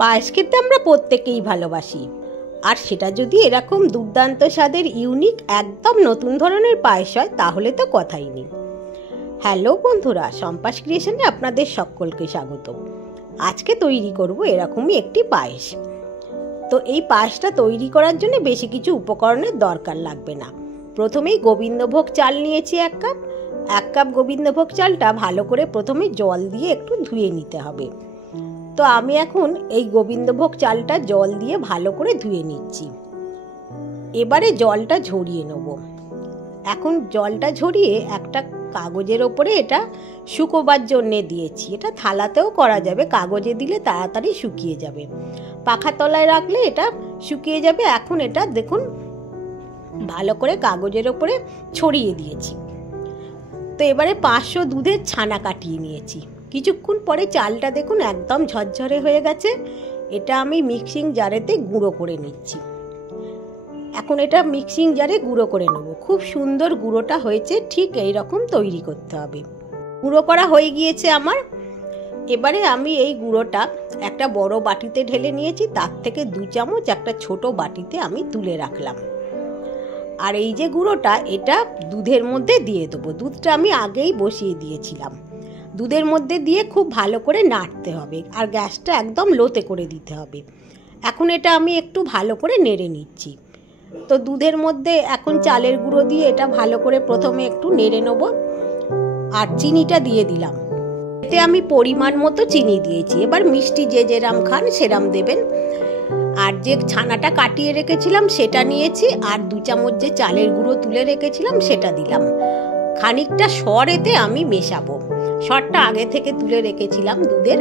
পায়েস খেতে আমরা প্রত্যেকেই ভালোবাসি, আর সেটা যদি এরকম দুর্দান্ত স্বাদের ইউনিক একদম নতুন ধরনের পায়েস হয় তাহলে তো কথাই নেই। হ্যালো বন্ধুরা, সম্পাস ক্রিয়েশনে আপনাদের সকলকে স্বাগত। আজকে তৈরি করব এরকমই একটি পায়েস। তো এই পায়েসটা তৈরি করার জন্য বেশি কিছু উপকরণের দরকার লাগবে না। প্রথমেই গোবিন্দভোগ চাল নিয়েছি এক কাপ গোবিন্দভোগ চালটা ভালো করে প্রথমে জল দিয়ে একটু ধুয়ে নিতে হবে। তো আমি এখন এই গোবিন্দভোগ চালটা জল দিয়ে ভালো করে ধুয়ে নিচ্ছি। এবারে জলটা ঝরিয়ে নেব। এখন জলটা ঝরিয়ে একটা কাগজের ওপরে এটা শুকোবার জন্যে দিয়েছি। এটা থালাতেও করা যাবে, কাগজে দিলে তাড়াতাড়ি শুকিয়ে যাবে। পাখা তলায় রাখলে এটা শুকিয়ে যাবে। এখন এটা দেখুন ভালো করে কাগজের ওপরে ছড়িয়ে দিয়েছি। তো এবারে 500 দুধের ছানা কাটিয়ে নিয়েছি। কিছুক্ষণ পরে চালটা দেখুন একদম ঝরঝরে হয়ে গেছে। এটা আমি মিক্সিং জারেতে গুঁড়ো করে নিচ্ছি। এখন এটা মিক্সিং জারে গুঁড়ো করে নেব। খুব সুন্দর গুঁড়োটা হয়েছে, ঠিক এই রকম তৈরি করতে হবে। গুঁড়ো করা হয়ে গিয়েছে আমার। এবারে আমি এই গুঁড়োটা একটা বড় বাটিতে ঢেলে নিয়েছি। তার থেকে 2 চামচ একটা ছোট বাটিতে আমি তুলে রাখলাম। আর এই যে গুঁড়োটা, এটা দুধের মধ্যে দিয়ে দেবো। দুধটা আমি আগেই বসিয়ে দিয়েছিলাম। দুধের মধ্যে দিয়ে খুব ভালো করে নাড়তে হবে, আর গ্যাসটা একদম লোতে করে দিতে হবে। এখন এটা আমি একটু ভালো করে নেড়ে নিচ্ছি। তো দুধের মধ্যে এখন চালের গুঁড়ো দিয়ে এটা ভালো করে প্রথমে একটু নেড়ে নেব। আর চিনিটা দিয়ে দিলাম। এতে আমি পরিমাণ মতো চিনি দিয়েছি। এবার মিষ্টি যে যেরাম খান সেরাম দেবেন। আর যে ছানাটা কাটিয়ে রেখেছিলাম সেটা নিয়েছি, আর 2 চামচ যে চালের গুঁড়ো তুলে রেখেছিলাম সেটা দিলাম। খানিকটা সর এতে আমি মেশাবো। সরটা আগে থেকে তুলে রেখেছিলাম দুধের।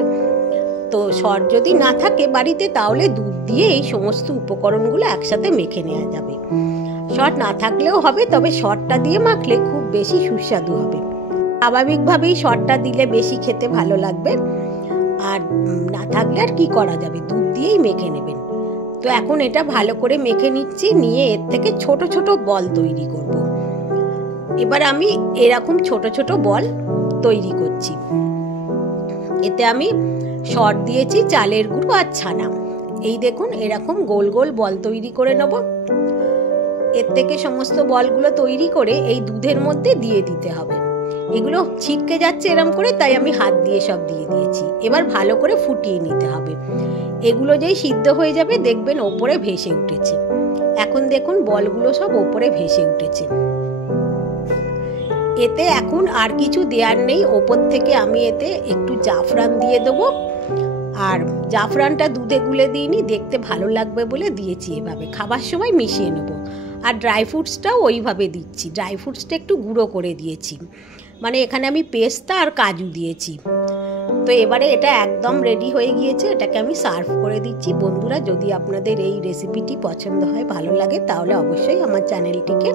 তো সর যদি না থাকে বাড়িতে, তাহলে দুধ দিয়ে এই সমস্ত উপকরণগুলো একসাথে মেখে নেওয়া যাবে। সর না থাকলেও হবে, তবে সরটা দিয়ে মাখলে খুব বেশি সুস্বাদু হবে। স্বাভাবিকভাবেই সরটা দিলে বেশি খেতে ভালো লাগবে। আর না থাকলে আর কি করা যাবে, দুধ দিয়েই মেখে নেবেন। তো এখন এটা ভালো করে মেখে নিচ্ছি। নিয়ে এর থেকে ছোট ছোট বল তৈরি করব। এবার আমি এরকম ছোট ছোট বল তৈরি করছি। এতে আমি সর দিয়েছি, চালের গুঁড়ো আর ছানা। এই দেখুন এরকম গোল গোল বল তৈরি করে নেব। এর থেকে সমস্ত বলগুলো তৈরি করে এই দুধের মধ্যে দিয়ে দিতে হবে। এগুলো ছিটকে যাচ্ছে এরকম করে, তাই আমি হাত দিয়ে সব দিয়ে দিয়েছি। এবার ভালো করে ফুটিয়ে নিতে হবে। এগুলো যেই সিদ্ধ হয়ে যাবে দেখবেন ওপরে ভেসে উঠেছে। এখন দেখুন বলগুলো সব ওপরে ভেসে উঠেছে। এতে এখন আর কিছু দেওয়ার নেই। ওপর থেকে আমি এতে একটু জাফরান দিয়ে দেবো। আর জাফরানটা দুধে গুলে দিইনি, দেখতে ভালো লাগবে বলে দিয়েছি। এভাবে খাবার সময় মিশিয়ে নেব। আর ড্রাই ফ্রুটসটাও ওইভাবে দিচ্ছি। ড্রাই ফ্রুটসটা একটু গুঁড়ো করে দিয়েছি, মানে এখানে আমি পেস্তা আর কাজু দিয়েছি। তো এবারে এটা একদম রেডি হয়ে গিয়েছে। এটাকে আমি সার্ভ করে দিচ্ছি। বন্ধুরা, যদি আপনাদের এই রেসিপিটি পছন্দ হয়, ভালো লাগে, তাহলে অবশ্যই আমার চ্যানেলটিকে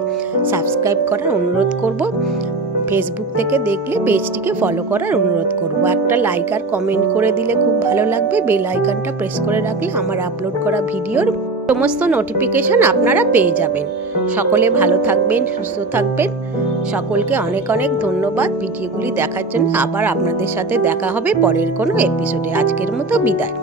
সাবস্ক্রাইব করার অনুরোধ করব। ফেসবুক থেকে দেখলে পেজটিকে ফলো করার অনুরোধ করব। একটা লাইক আর কমেন্ট করে দিলে খুব ভালো লাগবে। বেল আইকনটা প্রেস করে রাখলে আমার আপলোড করা ভিডিওর সমস্ত নোটিফিকেশন আপনারা পেয়ে যাবেন। সকলে ভালো থাকবেন, সুস্থ থাকবেন। সকলকে অনেক অনেক ধন্যবাদ ভিডিওগুলি দেখার জন্য। আবার আপনাদের সাথে দেখা হবে পরের কোনো এপিসোডে। আজকের মতো বিদায়।